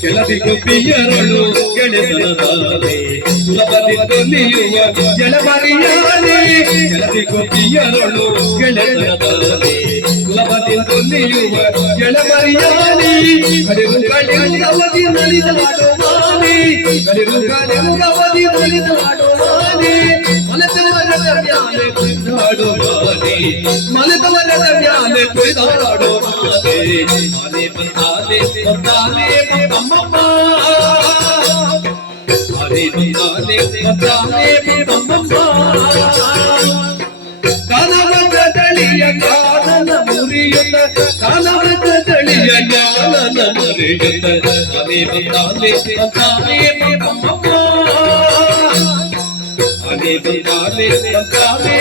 ಕೆಳದಿ ಗೋಪಿಯರಳು ಗೆಳೆತನದಾಲೆ ಸುಲಭದಿ ಕೊಲ್ಲಿಯುವ ಎಳಮರಿಯಾಲೆ ಕೆಳದಿ ಗೋಪಿಯರಳು ಗೆಳೆತನದಾಲೆ ಸುಲಭದಿ ಕೊಲ್ಲಿಯುವ ಎಳಮರಿಯಾಲೆ ಕಡಿರು ಕಡಿರುಗವದಿ ನಲಿದಾಡುವಾನೆ ಕಡಿರು ಕಡಿರುಗವದಿ ನಲಿದಾಡುವಾನೆ ಮಲತವರದ ಮ್ಯಾಲೆ ಕುಯ್ದಾಡುವಾನೆ ಮಲತವರದ ಮ್ಯಾಲೆ ಕುಯ್ದಾಡುವಾನೆ ಆನೆ ಬಂದಾಲೆ ಬಂದಾಲೆ ಬಮ್ಮಮ್ಮ ಆನೆ ಬಂದಾಲೆ ಬಂದಾಲೆ ಬಮ್ಮಮ್ಮ ಕಾಲವದ ತಳಿಯ ಕಾಲನ ಮುರಿಯುತ್ತ ಕಾಲವದ ತಳಿಯ ಕಾಲನ ಮುರಿಯುತ್ತ ಆನೆ ಬಂದಾಲೆ ಬಂದಾಲೆ ಬಮ್ಮಮ್ಮ ಆನೆ ಬಂದಾಲೆ ಬಂದಾಲೆ